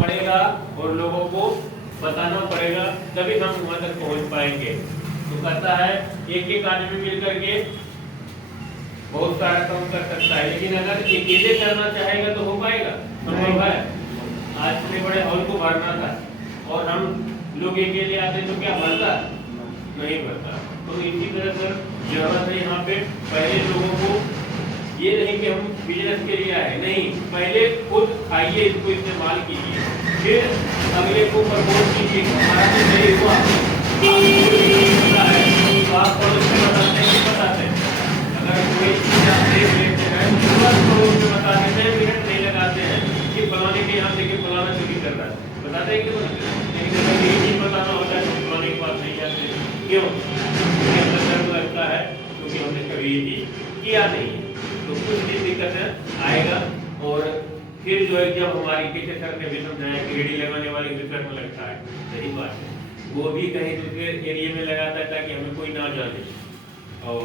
पड़ेगा और लोगों को बताना पड़ेगा, तभी हम वहां तक पहुंच पाएंगे। तो कहता है एक एक आदमी मिल करके बहुत सारा काम कर सकता है, लेकिन अगर अकेले करना चाहेगा तो हो पाएगा? संभव है? आज इतने बड़े हॉल को भरना था और हम लोग अकेले आते तो क्या भरता? नहीं भरता। तो इसी तरह से जरूरत है यहाँ पे पहले लोगों को, ये नहीं कि हम बिजनेस के लिए आए, नहीं, पहले खुद खाइए, इसको इस्तेमाल कीजिए, फिर अगले को प्रमोट कीजिए। हमारा तो नहीं हुआ, आप पड़ोस में बताते हैं, बताते हैं अगर कोई चीज आप देख लेते हैं तुरंत पड़ोस में बता देते हैं, मिनट नहीं लगाते हैं कि फलाने के यहाँ देखिए फलाना चोरी कर रहा है, बताते हैं कि लेकिन अगर यही चीज बताना होता है तो फलाने के पास नहीं जाते। क्यों? डर लगता है क्योंकि हमने कभी ये चीज किया नहीं है। तो कुछ भी दिक्कत आएगा। और फिर जो है जब हमारी किसी सर ने भी समझाया कि रेडी लगाने वाले सर में लगता है, सही बात है, वो भी कहीं दूसरे एरिया में लगाता है ताकि हमें कोई ना जाने, और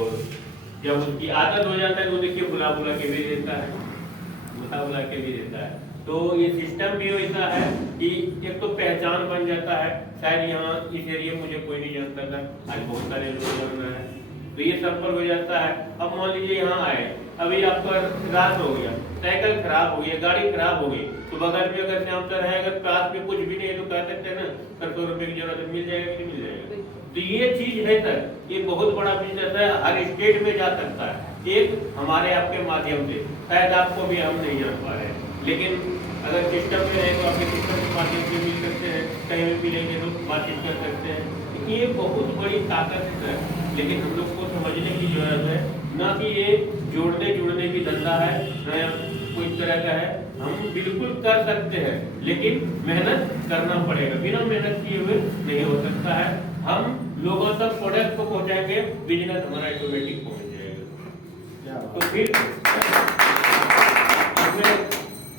जब उसकी आदत हो जाता है तो देखिए बुला बुला के भी देता है, बुला के भी देता है। तो ये सिस्टम भी ऐसा है कि एक तो पहचान बन जाता है, शायद यहाँ इस एरिया मुझे कोई नहीं जानता था, आज बहुत सारे लोग जान रहे हैं, तो ये संपर्क हो जाता है। अब मान लीजिए यहाँ आए, अभी आपका रात हो गया, साइकिल खराब हो गई, गाड़ी खराब हो गई, तो बगल में अगर श्याम सर है, अगर पास में कुछ भी नहीं है तो कह सकते हैं ना सर 100 रुपए की जरूरत मिल जाएगा कि नहीं मिल जाएगा। तो ये चीज है सर, ये बहुत बड़ा बिजनेस है, हर स्टेट में जा सकता है एक हमारे आपके माध्यम से, शायद आपको भी हम नहीं जान पा रहे हैं, लेकिन अगर सिस्टम में रहे तो आपके सिस्टम के माध्यम से मिल सकते हैं, कहीं भी मिलेंगे तो बातचीत कर सकते हैं। ये बहुत बड़ी ताकत है, लेकिन हम लोग को समझने की जरूरत है, ना कि ये जोड़ने जुड़ने की धंधा है, न कोई तरह का है। हम बिल्कुल कर सकते हैं, लेकिन मेहनत करना पड़ेगा, बिना मेहनत किए हुए नहीं हो सकता है। हम लोगों तक प्रोडक्ट को पहुंचाएंगे, बिजनेस हमारा ऑटोमेटिक पहुंच जाएगा। तो फिर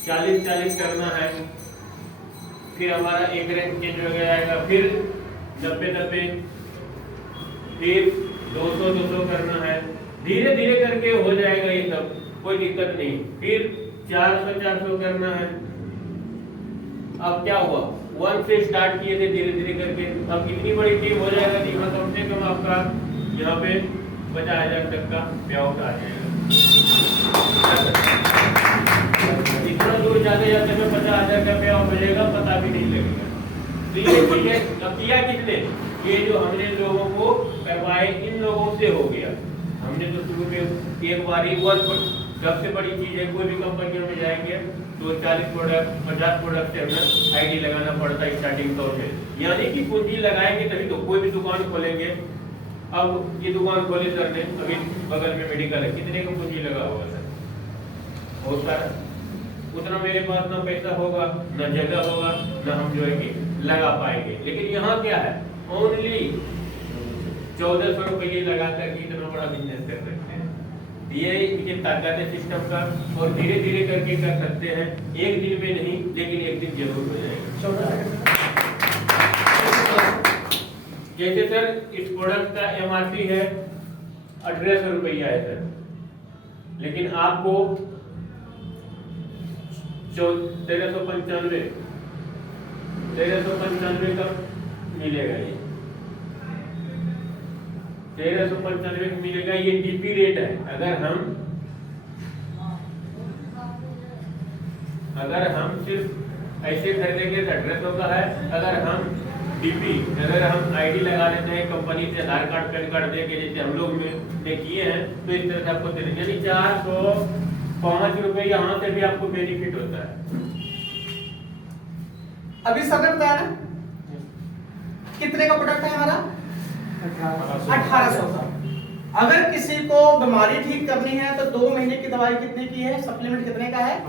40-40 करना है, फिर हमारा एक रैंक चेंज हो जाएगा, फिर 90-90, फिर 200-200 करना है, धीरे धीरे करके हो जाएगा ये सब, कोई दिक्कत नहीं। फिर 400-400 करना है। अब क्या हुआ, 1 से स्टार्ट किए थे धीरे धीरे करके, अब कितनी बड़ी टीम हो जाएगा कि कम से कम आपका यहाँ पे 50,000 तक का पे आउट आ जाएगा। इतना दूर जाते जाते में 50,000 का पे आउट हो जाएगा, पता भी नहीं लगेगा। तो ये चीजें अब किया किसने, ये जो हमने लोगों को करवाए, इन लोगों से हो गया। हमने तो शुरू में एक बार ही सबसे बड़ी चीज है, कोई भी कंपनियों में जाएंगे तो 40 प्रोडक्ट 50 प्रोडक्ट से हमें आईडी लगाना पड़ता है स्टार्टिंग तौर से, यानी कि पूंजी लगाएंगे तभी तो कोई भी दुकान खोलेंगे। अब ये दुकान खोले सर ने, अभी बगल में मेडिकल है, कितने का पूंजी लगा होगा सर? बहुत सारा। उतना मेरे पास ना पैसा होगा, ना जगह होगा, ना हम जो है कि लगा पाएंगे। लेकिन यहाँ क्या है, ओनली 1400 रुपये लगा कर इतना बड़ा बिजनेस कर सकते हैं। ये ताकत है सिस्टम का, और धीरे धीरे करके कर सकते हैं, एक दिन में नहीं, लेकिन एक दिन जरूर हो जाएगा। जैसे सर इस प्रोडक्ट का MRP है 1800 रुपया है सर, लेकिन आपको 1395 का मिलेगा, ये 1395 का मिलेगा। ये DP रेट है। अगर हम सिर्फ ऐसे खरीदेंगे तो 1800 का है, अगर हम DP अगर हम ID लगा लेते हैं कंपनी से, आधार कार्ड पैन कार्ड देके जैसे हम लोग में किए हैं, तो इस तरह से आपको देने, यानी 405 रुपए यहाँ से भी आपको बेनिफिट होता है। अभी सबने बताया ना कितने का प्रोडक्ट है हमारा, 1800 का। अगर किसी को बीमारी ठीक करनी है तो 2 महीने की दवाई कितने की है, सप्लीमेंट कितने का है,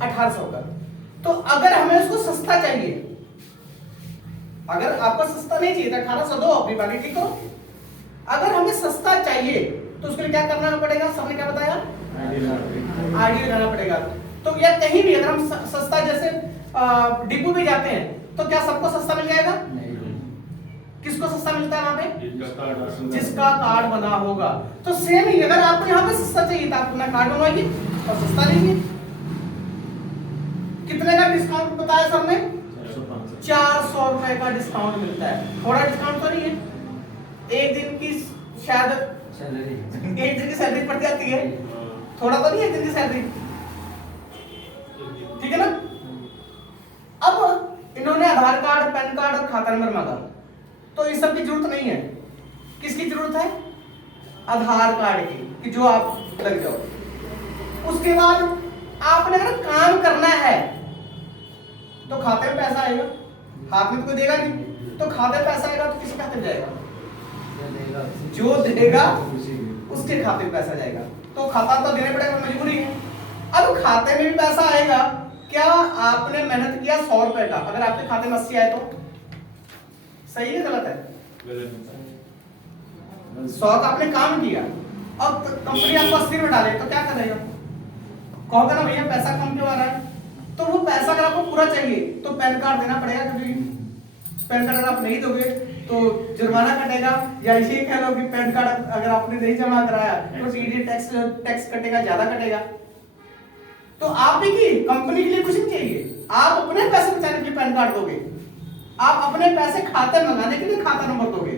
1800 का। तो अगर हमें उसको सस्ता चाहिए, अगर आपको सस्ता नहीं चाहिए तो 1800 दो, बीमारी ठीक करो। अगर हमें सस्ता चाहिए तो उसके लिए क्या करना पड़ेगा, सबने क्या बताया, आईडी लगाना पड़ेगा। तो या कहीं भी अगर हम सस्ता, जैसे डिपो भी जाते हैं तो क्या सबको सस्ता मिल जाएगा? किसको सस्ता मिलता है वहां पे? जिसका कार्ड बना होगा। तो सेम ही अगर आपको यहाँ पे सस्ता चाहिए तो आप अपना कार्ड बनवाइए और सस्ता लीजिए। कितने का डिस्काउंट बताया सबने? रुपए का डिस्काउंट मिलता है। थोड़ा डिस्काउंट तो नहीं है, एक दिन की शायद एक दिन की सैलरी पड़ जाती है, थोड़ा तो नहीं है एक दिन की सैलरी, ठीक है ना। अब इन्होंने आधार कार्ड, पैन कार्ड और खाता नंबर मांगा, तो इस सब की जरूरत नहीं है। किसकी जरूरत है? आधार कार्ड की, कि जो आप लग जाओ। उसके बाद आपने अगर काम करना है तो खाते में पैसा आएगा, हाथ में तो कोई देगा नहीं, तो खाते में पैसा आएगा तो किसके खाते में जाएगा? जो देगा उसके खाते में पैसा जाएगा, तो खाता तो देने पड़ेगा, मजबूरी है। अब खाते में भी पैसा आएगा, क्या आपने मेहनत किया 100 रुपए का, अगर आपके खाते में 80 आए तो सही है गलत है? 100 का आपने काम किया, अब कंपनी आपको 80 में डाले तो क्या करेगा? कहोगे ना भैया पैसा कम क्यों आ रहा है? तो वो पैसा अगर आपको पूरा चाहिए तो पैन कार्ड देना पड़ेगा, क्योंकि पैन कार्ड अगर आप नहीं दोगे तो जुर्माना कटेगा, या इसे कह लो कि पैन कार्ड अगर आपने नहीं जमा कराया तो सीधे टैक्स कटेगा, ज्यादा कटेगा। तो आप ही की कंपनी के लिए कुछ नहीं चाहिए, आप अपने पैसे बचाने के लिए पैन कार्ड दोगे, आप अपने पैसे खाते मंगाने के लिए खाता नंबर दोगे,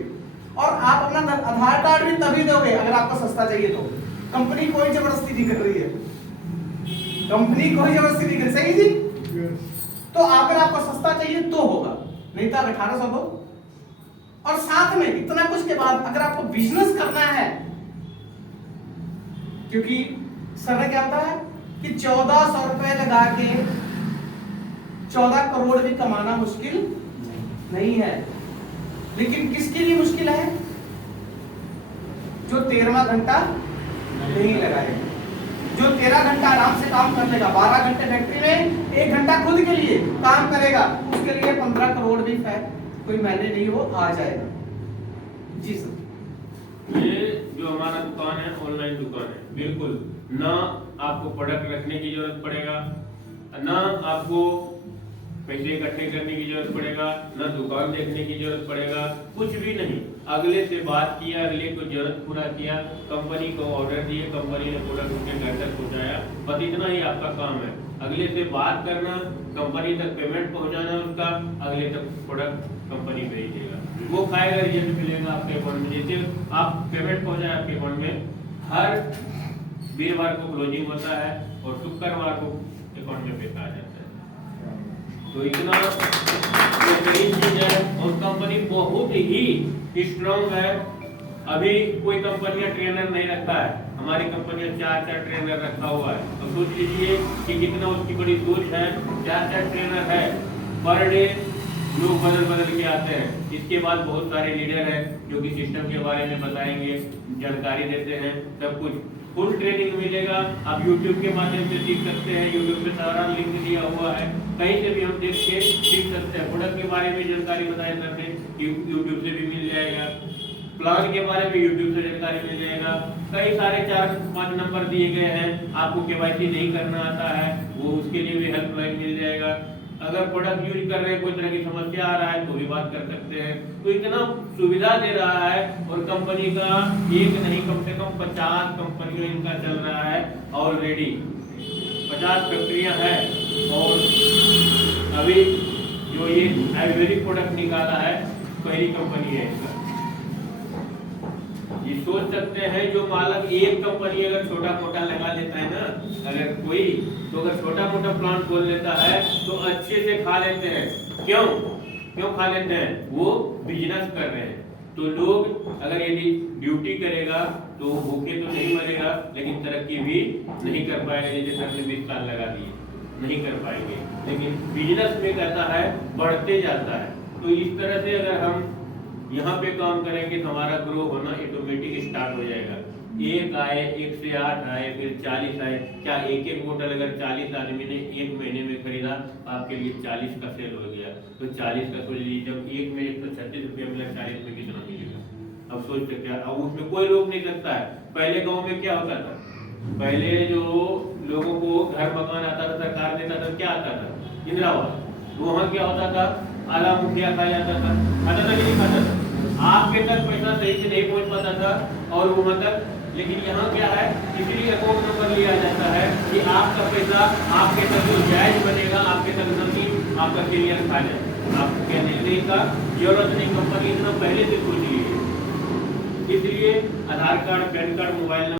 और आप अपना आधार कार्ड भी तभी दोगे अगर आपको सस्ता चाहिए तो। कंपनी कोई जबरदस्ती नहीं कर रही है, कंपनी कोई जबरदस्ती नहीं कर, सही जी। तो अगर आपको सस्ता चाहिए तो होगा, नहीं तो 1800 दो। और साथ में इतना कुछ के बाद अगर आपको बिजनेस करना है, क्योंकि सर ने क्या बताया कि 1400 रुपए लगा के 14 करोड़ भी कमाना मुश्किल नहीं है, लेकिन किसके लिए मुश्किल है? जो 13वां घंटा नहीं लगाएगा, जो 13 घंटा आराम से काम कर लेगा, 12 घंटे फैक्ट्री में, 1 घंटा खुद के लिए काम करेगा, उसके लिए 15 करोड़ भी कोई मैंने नहीं, वो आ जाएगा। जी सर। ये जो हमारा दुकान है ऑनलाइन दुकान है, बिल्कुल ना आपको प्रोडक्ट रखने की जरूरत पड़ेगा, ना आपको पैसे इकट्ठे करने की जरूरत पड़ेगा, ना दुकान देखने की जरूरत पड़ेगा, कुछ भी नहीं। अगले से बात किया, अगले को जरूरत पूरा किया, कंपनी को ऑर्डर दिए, कंपनी ने प्रोडक्ट उनके घर तक पहुंचाया, बस इतना ही आपका काम है। अगले से बात करना, कंपनी तक पेमेंट पहुंचाना उसका, अगले तक प्रोडक्ट कंपनी भेज देगा, वो खाएगा, रिजल्ट मिलेगा आपके अकाउंट में। जैसे आप पेमेंट पहुंचाए आपके अकाउंट में, हर वीरवार को क्लोजिंग होता है और शुक्रवार को अकाउंट में पैसा आ जाता है। तो इतना बेहतरीन चीज है, और कंपनी बहुत ही स्ट्रॉन्ग है। अभी कोई कंपनियां ट्रेनर नहीं रखता है, हमारी कंपनी 4 ट्रेनर रखा हुआ है। तो सोच लीजिए कि कितना उसकी बड़ी सोच है, 4 ट्रेनर है, पर डे लोग बदल के आते हैं। इसके बाद बहुत सारे लीडर हैं जो कि सिस्टम के बारे में बताएंगे, जानकारी देते हैं, सब कुछ फुल ट्रेनिंग मिलेगा। आप YouTube के माध्यम से सीख सकते हैं, YouTube पे सारा लिंक दिया हुआ है, कहीं से भी हम देख के सीख सकते हैं। प्रोडक्ट के बारे में जानकारी बताया सर ने, YouTube से भी मिल जाएगा, प्लान के बारे में YouTube से जानकारी मिल जाएगा। कई सारे 4-5 नंबर दिए गए हैं, आपको KYC नहीं करना आता है वो उसके लिए भी हेल्पलाइन मिल जाएगा। अगर प्रोडक्ट यूज कर रहे हैं, कोई तरह की समस्या आ रहा है तो भी बात कर सकते हैं। तो इतना सुविधा दे रहा है, और कंपनी का एक नहीं कम से कम 50 कंपनियों इनका चल रहा है ऑलरेडी, 50 फैक्ट्रियां हैं। और अभी जो ये आयुर्वेदिक प्रोडक्ट निकाला है पहली कंपनी है इसका। ये सोच सकते हैं जो मालक एक कंपनी अगर छोटा मोटा लगा लेता है ना, अगर कोई तो अगर छोटा मोटा प्लांट खोल लेता है तो अच्छे से खा लेते हैं। क्यों खा लेते हैं? वो बिजनेस कर रहे हैं। तो लोग अगर यदि ड्यूटी करेगा तो भूखे तो नहीं मरेगा, लेकिन तरक्की भी नहीं कर पाएगा। जैसे सर ने 20 साल लगा दिए, नहीं कर पाएंगे। लेकिन बिजनेस में कहता है बढ़ते जाता है। तो इस तरह से अगर हम यहाँ पे काम करेंगे तो हमारा ग्रो होना ऑटोमेटिक स्टार्ट हो जाएगा। एक आए, 1 से 8 आए, फिर 40 आए। क्या एक बोतल अगर 40 आदमी ने 1 महीने में खरीदा, आपके लिए 40 का सेल हो गया। तो 40 का सोच लीजिए, जब एक में 136 रुपया मिला, 40 में कितना मिलेगा? अब सोच सकते हैं। अब उसमें कोई रोक नहीं सकता है। पहले गाँव में क्या होता था, पहले जो लोगों को घर मकान आता था, सरकार देता था, क्या आता था? इंदिरा आवास। तो वहाँ क्या होता था? आला मुखिया खा जाता था कि नहीं खाता था? आपके तक पैसा सही से नहीं पहुंच पाता था और वहां तक। लेकिन यहाँ क्या है, इसलिए अकाउंट नंबर लिया जाता है कि आपका पैसा आपके तक जो जायज बनेगा, आपके तक नसीब आपका क्लियर खा जाए, आप क्या नहीं देखने का जरूरत नहीं, कंपनी इतना पहले से सोच ली है। इसलिए Aadhaar card, PAN card, mobile number